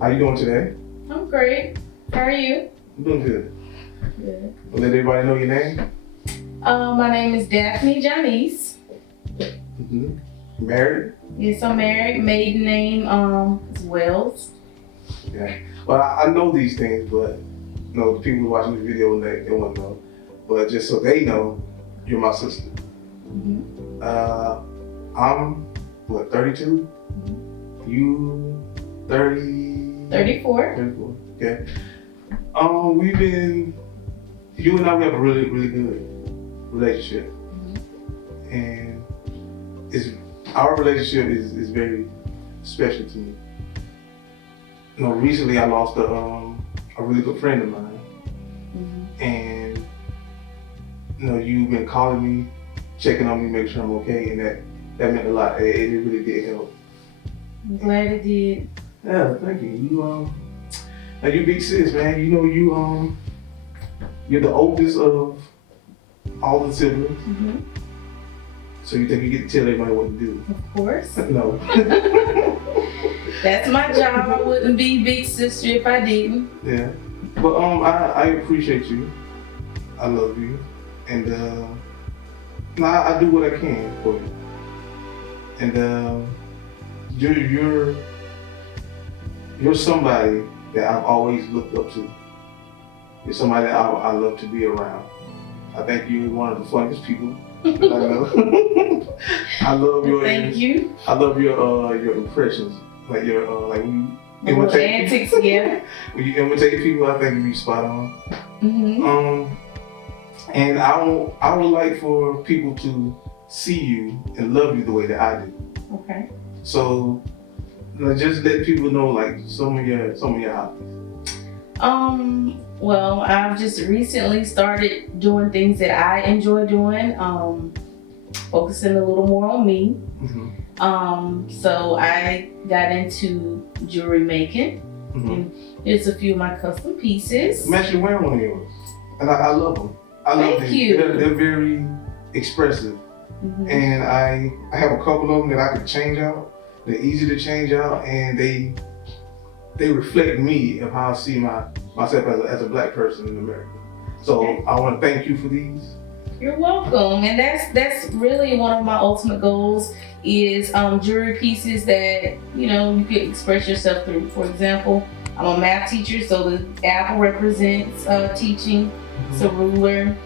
How you doing today? I'm great. How are you? I'm doing good. Good. Let everybody know your name. My name is Dapheny Janice. Married? Yes, I'm married. Maiden name is Wells. Yeah. Well, I know these things, but the people watching the video, they won't know. But just so they know, you're my sister. I'm 32. You 30? 34. 34. Okay. You and I, we have a really, really good relationship, and our relationship is very special to me. Recently I lost a really good friend of mine, and you've been calling me, checking on me, making sure I'm okay, and that meant a lot. It really did help. I'm glad it did. Yeah, thank you. Now you big sis, man. You're the oldest of all the siblings. So you think you get to tell everybody what to do? Of course. No. That's my job. I wouldn't be big sister if I didn't. Yeah. But I appreciate you. I love you. And I do what I can for you. And you're somebody that I've always looked up to. You're somebody that I love to be around. I think you're one of the funniest people that I know. I love your Thank you. I love your impressions, like your like when you Little imitate antics, people. yeah. When you imitate people, I think you spot on. And I would like for people to see you and love you the way that I do. Okay. So just let people know like some of your hobbies. Well, I've just recently started doing things that I enjoy doing, focusing a little more on me. So I got into jewelry making, and here's a few of my custom pieces. I'm actually wearing one of yours, and I love them. I love Thank you. They're very expressive, and I have a couple of them that I could change out. They're easy to change out, and they reflect me of how I see myself as a black person in America. So I want to thank you for these. You're welcome, and that's really one of my ultimate goals is jewelry pieces that you can express yourself through. For example, I'm a math teacher, so the apple represents teaching. It's a ruler.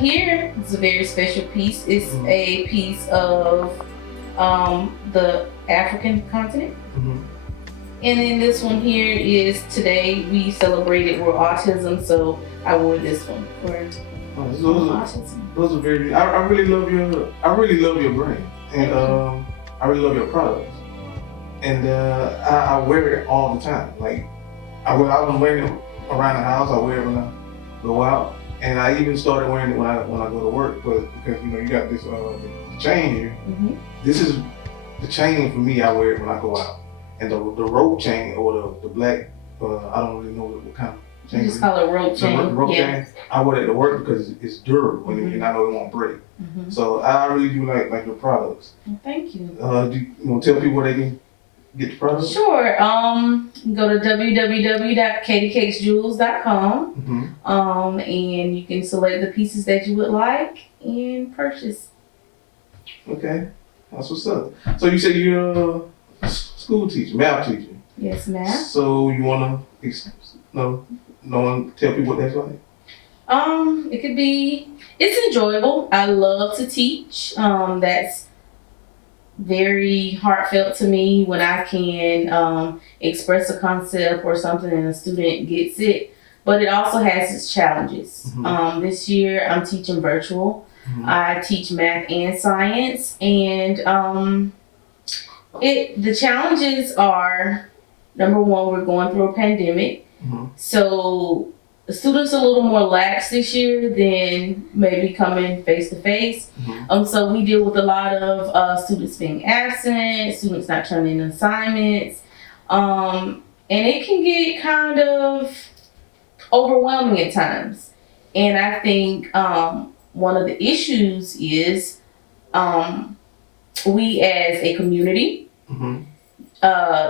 Here, it's a very special piece. It's a piece of the African continent. And then this one here is today we celebrated World Autism, so I wore this one for autism. Those are very. I really love your brand, and I really love your products, and I wear it all the time. Like I was wearing it around the house. I wear it when I go out, and I even started wearing it when I go to work, because you got this chain here. This is the chain for me. I wear it when I go out. And the rope chain or the black, I don't really know what kind of chain. You just call it rope chain. Rope chain. I wear it to work because it's durable and I know it won't break. So I really do like your products. Well, thank you. Do you want to tell people where they can get the products? Sure. Go to www.katiecakesjewels.com. And you can select the pieces that you would like and purchase. Okay, that's what's up. So you said you're school teacher, math teacher. Yes, math. So you wanna tell people what that's like? It could be. It's enjoyable. I love to teach. That's very heartfelt to me when I can express a concept or something and a student gets it. But it also has its challenges. This year I'm teaching virtual. I teach math and science, and the challenges are, number one, we're going through a pandemic. So the students are a little more lax this year than maybe coming face to face. So we deal with a lot of students being absent, students not turning in assignments. And it can get kind of overwhelming at times. And I think one of the issues is we as a community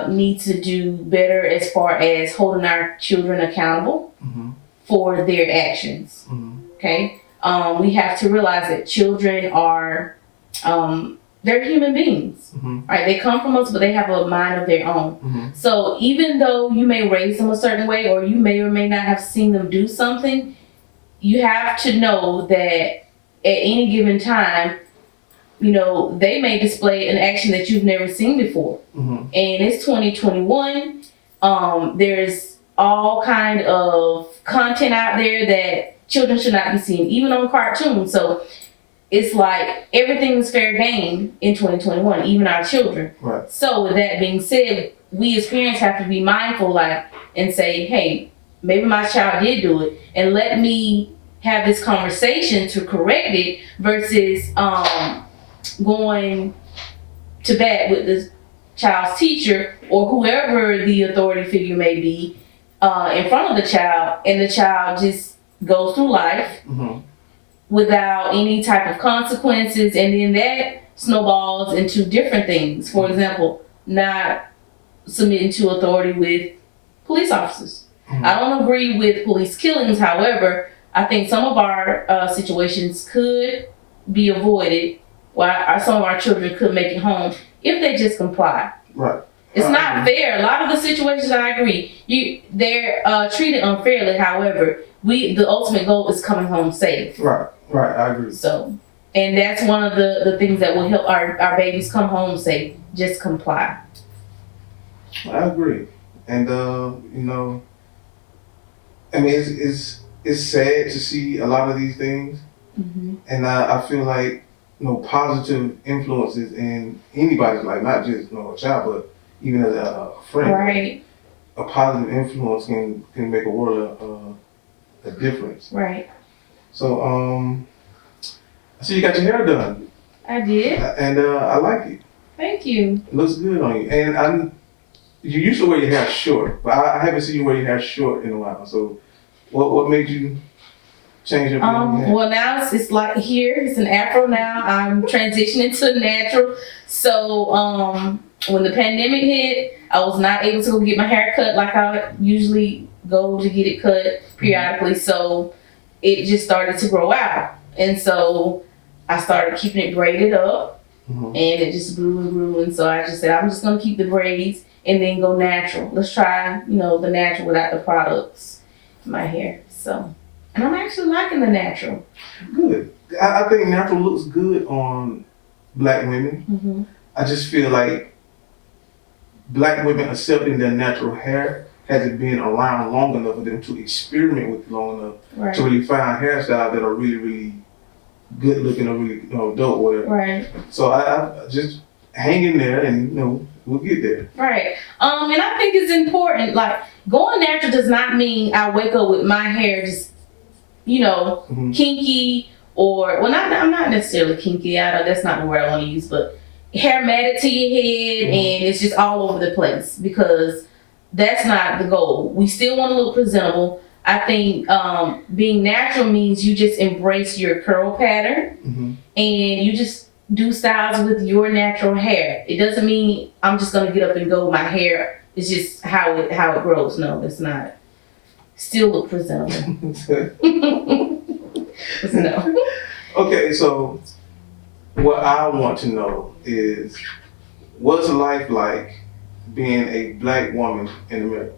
need to do better as far as holding our children accountable Mm-hmm. for their actions. Mm-hmm. Okay, we have to realize that children are they're human beings, Mm-hmm. right? They come from us, but they have a mind of their own. Mm-hmm. So even though you may raise them a certain way, or you may or may not have seen them do something, you have to know that at any given time, you know, they may display an action that you've never seen before. Mm-hmm. And it's 2021. There's all kind of content out there that children should not be seeing, even on cartoons. So it's like everything's fair game in 2021, even our children. Right. So with that being said, we as parents have to be mindful, like, and say, hey, maybe my child did do it, and let me have this conversation to correct it versus going to bat with the child's teacher or whoever the authority figure may be in front of the child, and the child just goes through life Mm-hmm. without any type of consequences, and then that snowballs into different things. For example, not submitting to authority with police officers. Mm-hmm. I don't agree with police killings. However, I think some of our situations could be avoided, while some of our children could make it home if they just comply. Right. It's not fair. A lot of the situations, I agree, they're treated unfairly. However, the ultimate goal is coming home safe. Right. Right. I agree. So, and that's one of the things that will help our babies come home safe. Just comply. I agree. And you know, I mean, it's sad to see a lot of these things, Mm-hmm. and I feel like, you know, positive influences in anybody's life, not just, you know, a child, but even as a friend. Right. A positive influence can make a world of a difference. Right. So I see you got your hair done, I did. and I like it. Thank you. It looks good on you. And you used to wear your hair short, but I haven't seen you wear your hair short in a while. So what made you change your hair? Well, now it's like here. It's an afro now. I'm transitioning to natural. So when the pandemic hit, I was not able to go get my hair cut like I usually go to get it cut periodically. So it just started to grow out, and so I started keeping it braided up, Mm-hmm. and it just grew and grew. And so I just said, I'm just gonna keep the braids and then go natural. Let's try, you know, the natural without the products in my hair. So, and I'm actually liking the natural. Good. I think natural looks good on black women. Mm-hmm. I just feel like black women accepting their natural hair hasn't been around long enough for them to experiment with it long enough Right. to really find hairstyles that are really, really good looking or really, you know, dope, whatever. Right. So I just hang in there, and, you know, we'll get there. Right. And I think it's important. Like, going natural does not mean I wake up with my hair just, you know, Mm-hmm. kinky, or I'm not necessarily kinky. I know that's not the word I want to use, but hair matted to your head, and it's just all over the place, because that's not the goal. We still want to look presentable. I think being natural means you just embrace your curl pattern, Mm-hmm. and you just do styles with your natural hair. It doesn't mean I'm just gonna get up and go. My hair is just how it grows. No, it's not. Still look presentable. No. Okay, so what I want to know is, what's life like being a black woman in America?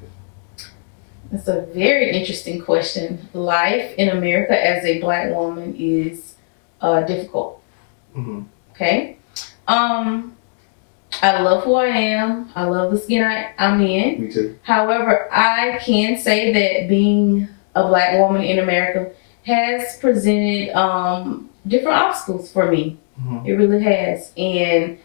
That's a very interesting question. Life in America as a black woman is difficult. Mm-hmm. Okay. I love who I am. I love the skin I'm in. Me too. However, I can say that being a black woman in America has presented different obstacles for me. Mm-hmm. It really has. And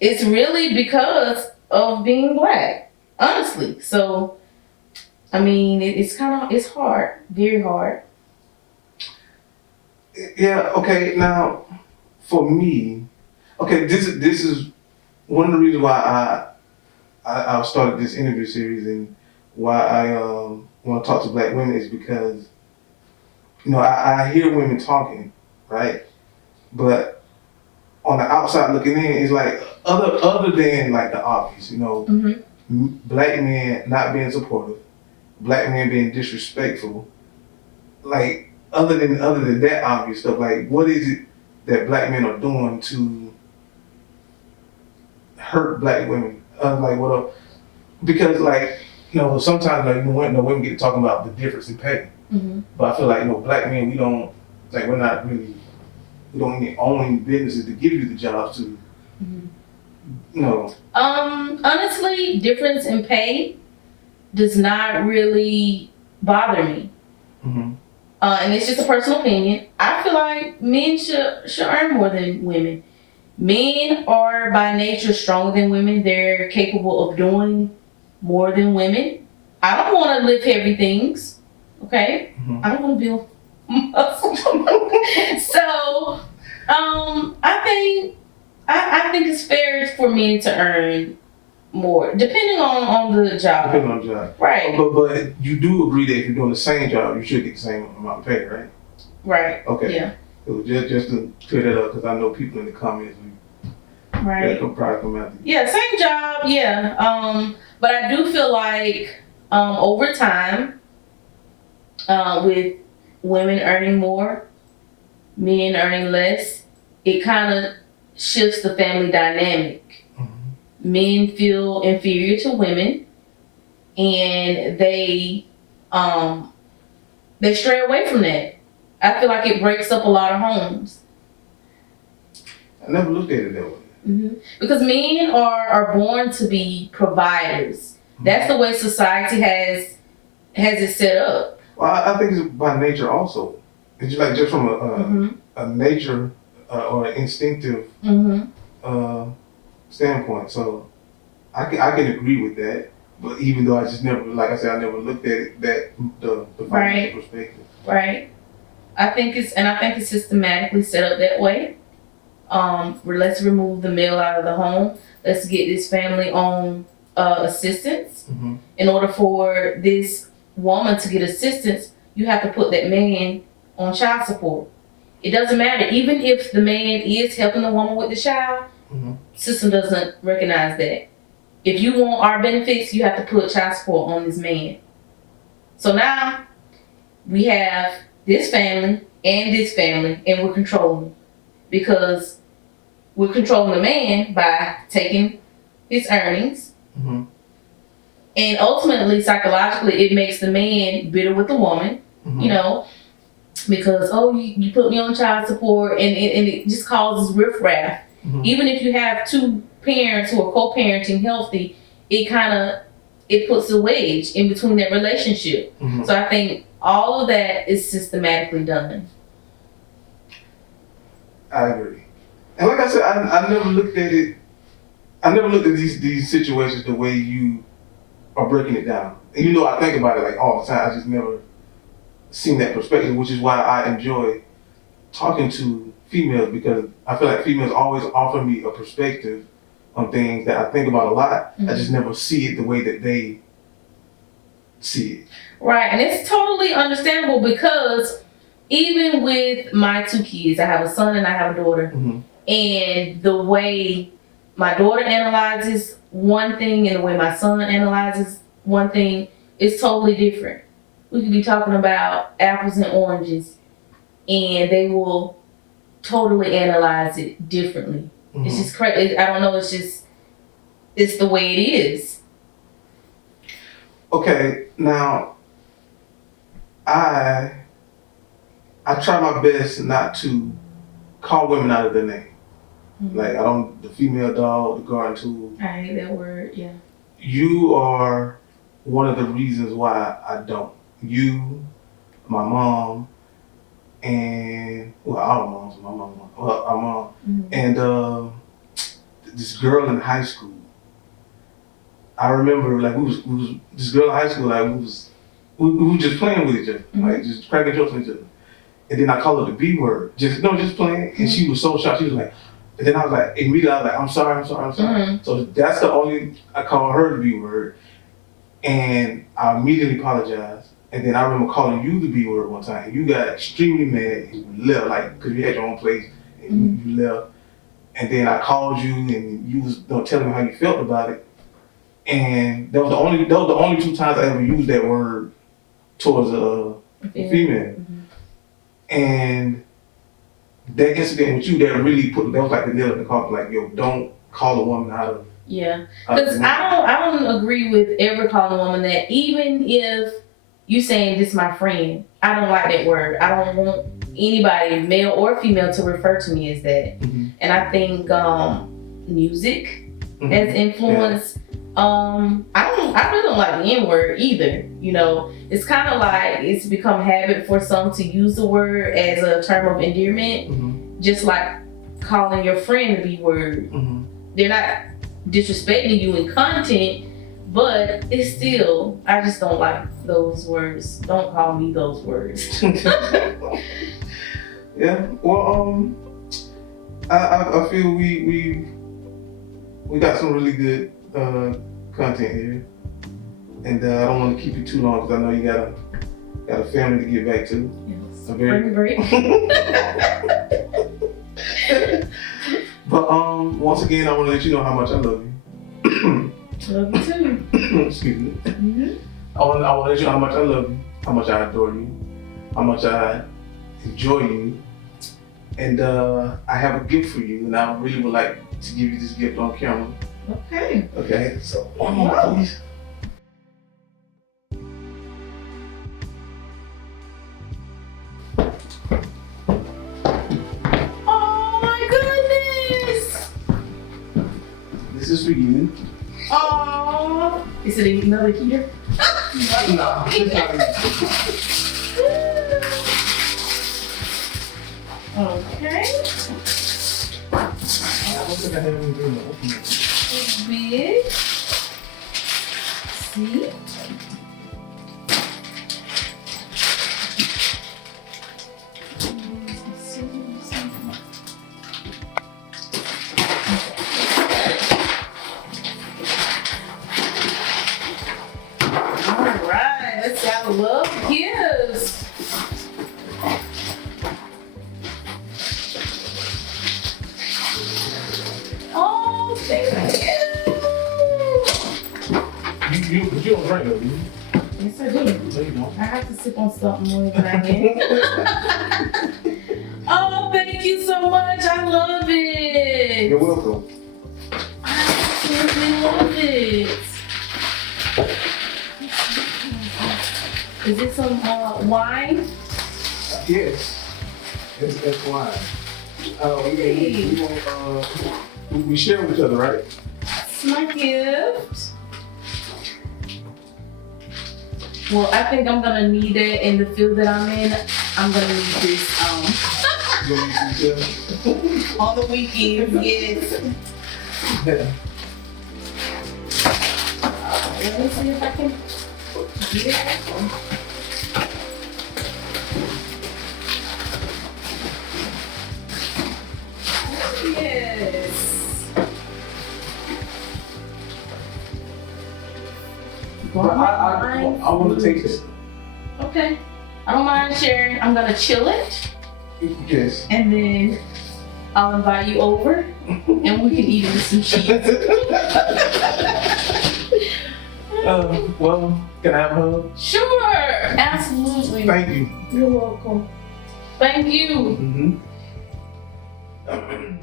it's really because of being black, honestly. So, I mean, it's hard, very hard. Yeah. Okay. Now, for me, okay, this is one of the reasons why I started this interview series, and why I want to talk to black women is because, you know, I hear women talking, right? But on the outside looking in, it's like other than like the obvious, black men not being supportive, black men being disrespectful, like other than that obvious stuff, like what is it that black men are doing to hurt black women? Like what? Because like sometimes like women get talking about the difference in pay, but I feel like black men we're not really we don't even own any businesses to give you the jobs to. Honestly, difference in pay does not really bother me. And it's just a personal opinion. I feel like men should earn more than women. Men are by nature stronger than women. They're capable of doing more than women. I don't want to lift heavy things. Okay? I don't want to build muscle. So, I think it's fair for men to earn more, depending on the job. Depending on the job. Right. But you do agree that if you're doing the same job, you should get the same amount of pay, right? Right. Okay. Yeah. So just to clear that up, because I know people in the comments right. probably come out. Yeah, same job. Yeah. But I do feel like over time, with women earning more, men earning less, it kind of shifts the family dynamic. Men feel inferior to women, and they stray away from that. I feel like it breaks up a lot of homes. I never looked at it that way. Because men are born to be providers. That's the way society has it set up. Well, I think it's by nature also. It's just from a nature or an instinctive standpoint. So I can agree with that. But even though I just never, like I said, I never looked at it the financial perspective. Right. I think it's systematically set up that way. Let's remove the male out of the home. Let's get this family on assistance. In order for this woman to get assistance, you have to put that man on child support. It doesn't matter. Even if the man is helping the woman with the child, system doesn't recognize that. If you want our benefits, you have to put child support on this man. So now we have this family, and we're controlling. Because we're controlling the man by taking his earnings. And ultimately, psychologically, it makes the man bitter with the woman, because, you put me on child support, and it just causes riffraff. Even if you have two parents who are co-parenting healthy, it puts a wedge in between that relationship. So I think all of that is systematically done. I agree. And like I said, I never looked at it. I never looked at these situations the way you are breaking it down. And I think about it like all the time. I just never seen that perspective, which is why I enjoy talking to females, because I feel like females always offer me a perspective on things that I think about a lot. I just never see it the way that they see it. Right, and it's totally understandable, because even with my two kids, I have a son and I have a daughter, and the way my daughter analyzes one thing and the way my son analyzes one thing is totally different. We could be talking about apples and oranges, and they will totally analyze it differently. It's just crazy. I don't know. It's the way it is. Okay, now I try my best not to call women out of their name. Like the female dog, the garden tool. I hate that word. Yeah. You are one of the reasons why I don't. You, my mom, and our moms, my mom, our mom, and this girl in high school. I remember we was this girl in high school, we were just playing with each other, like just cracking jokes with each other. And then I called her the B word, just playing, and she was so shocked. She was like, and then I was like, immediately I was like, I'm sorry. So that's the only, I called her the B word, and I immediately apologized. And then I remember calling you the B word one time, and you got extremely mad and you left, because you had your own place, and you left. and then I called you and you was telling me how you felt about it. And that was the only 2 times I ever used that word towards a female. Mhm. And that incident with you, that was like the nail in the coffin. Like, yo, don't call a woman out of. Yeah, because I don't agree with ever calling a woman that, even if you saying this my friend. I don't like that word. I don't want anybody, male or female, to refer to me as that. Mm-hmm. And I think music Mm-hmm. has influenced. I really don't like the N word either. You know, it's kind of like it's become habit for some to use the word as a term of endearment, Mm-hmm. just like calling your friend the B word. Mm-hmm. They're not disrespecting you in content, but it's still, I just don't like those words. Don't call me those words. Yeah. Well, I feel we got some really good content here, and I don't want to keep you too long because I know you got a family to get back to. Yes. A very- Break. But once again, I want to let you know how much I love you. Love you too. Excuse me. Mm-hmm. I want to let you know how much I love you, how much I adore you, how much I enjoy you, and I have a gift for you, and I really would like to give you this gift on camera. Okay. Okay, so one more, please. Oh my goodness! This is for you. Oh, is it another heater? No, it's not Okay. I don't think I have anything to open it. It's big. See? Alright, let's have a love kiss. Oh, thank you. But you don't drink though, do you? Yes, I do. No, you don't. I have to sip on something more than I can. Oh, thank you so much. I love it. You're welcome. I absolutely love it. Is it some wine? Yes. That's wine. We share with each other, right? It's my gift. Well, I think I'm gonna need it in the field that I'm in. I'm gonna need this You want me to share? on the weekends. Yes. Yeah. Let me see if I can get it. Yes. But I want to taste it. Okay. I don't mind sharing. I'm gonna chill it, Yes. and then I'll invite you over, and we can eat it with some cheese. Well, can I have a hug? Sure. Absolutely. Thank you. You're welcome. Thank you. Mm-hmm.